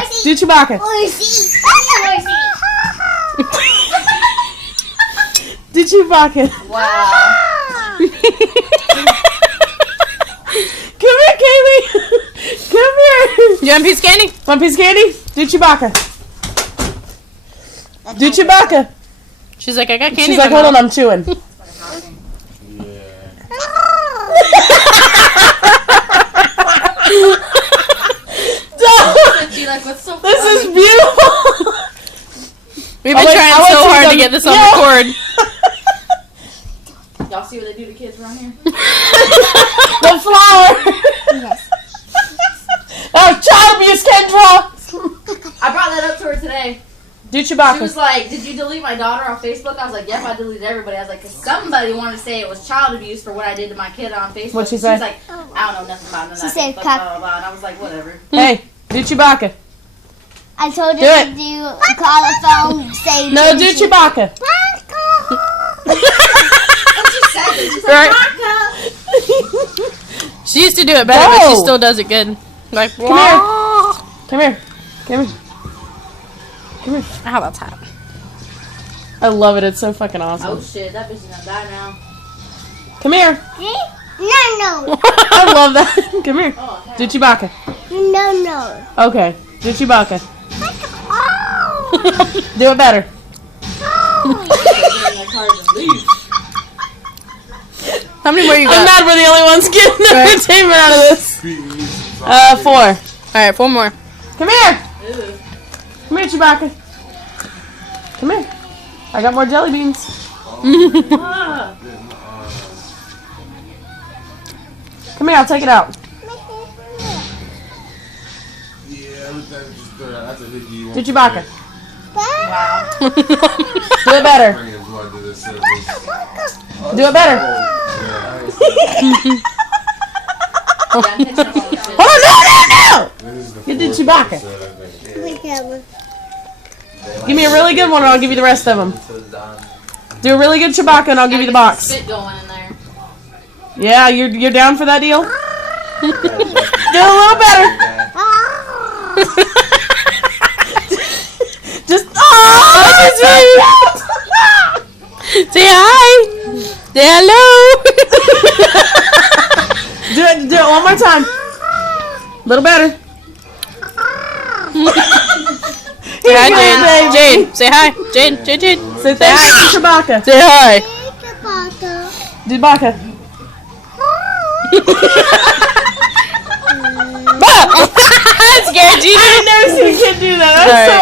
here. Do Chewbacca. Do Chewbacca. Wow. Come here, Kaleigh. Come here. You want a piece of candy? Want a piece of candy? Do Chewbacca. Do Chewbacca. She's like, I got candy. She's like, hold on, I'm chewing. This is beautiful. We've been trying so hard to get this on record. Y'all see what they do to kids around here? The flower. Yes. Oh, child abuse, Kendra. I brought that up to her today. Do Chewbacca. She was like, did you delete my daughter on Facebook? I was like, yep, I deleted everybody. I was like, because somebody wanted to say it was child abuse for what I did to my kid on Facebook. What'd she She say? was like, I don't know nothing about it. She said, blah, blah, blah. And I was like, whatever. Hey, do Chewbacca. I told Do her it. to do call the phone, say No, do Chewbacca. Right. She used to do it better, but she No. still does it good. Like, Come here. Come here. Come here. Come here. Ow, that's hot. I love it. It's so fucking awesome. Oh shit, that bitch is gonna die now. Come here. No, I love that. Come here. Oh, hell. Do Chewbacca. no. Okay. Do Chewbacca. Oh. Do it better. How many more you I'm got? mad we're the only ones getting entertainment out of this. 4. Alright, 4 more. Come here. Ew. Come here, Chewbacca. Come here. I got more jelly beans. Ah. Come here, I'll take it out. Do Chewbacca. Wow. Do it better. Do it better. Oh, no! You did Chewbacca. Give me a really good one and I'll give you the rest of them. Do a really good Chewbacca and I'll give you the box. Spit going in there. Yeah, you're down for that deal? Do a little better. Just, Say hi! Say hello! do it one more time. A little better. Say hi, Jade. Jade, say hi. Jade. Say thank you to Chewbacca. Say hi. Do Chewbacca. That scared you. I've never seen a kid do that. That's so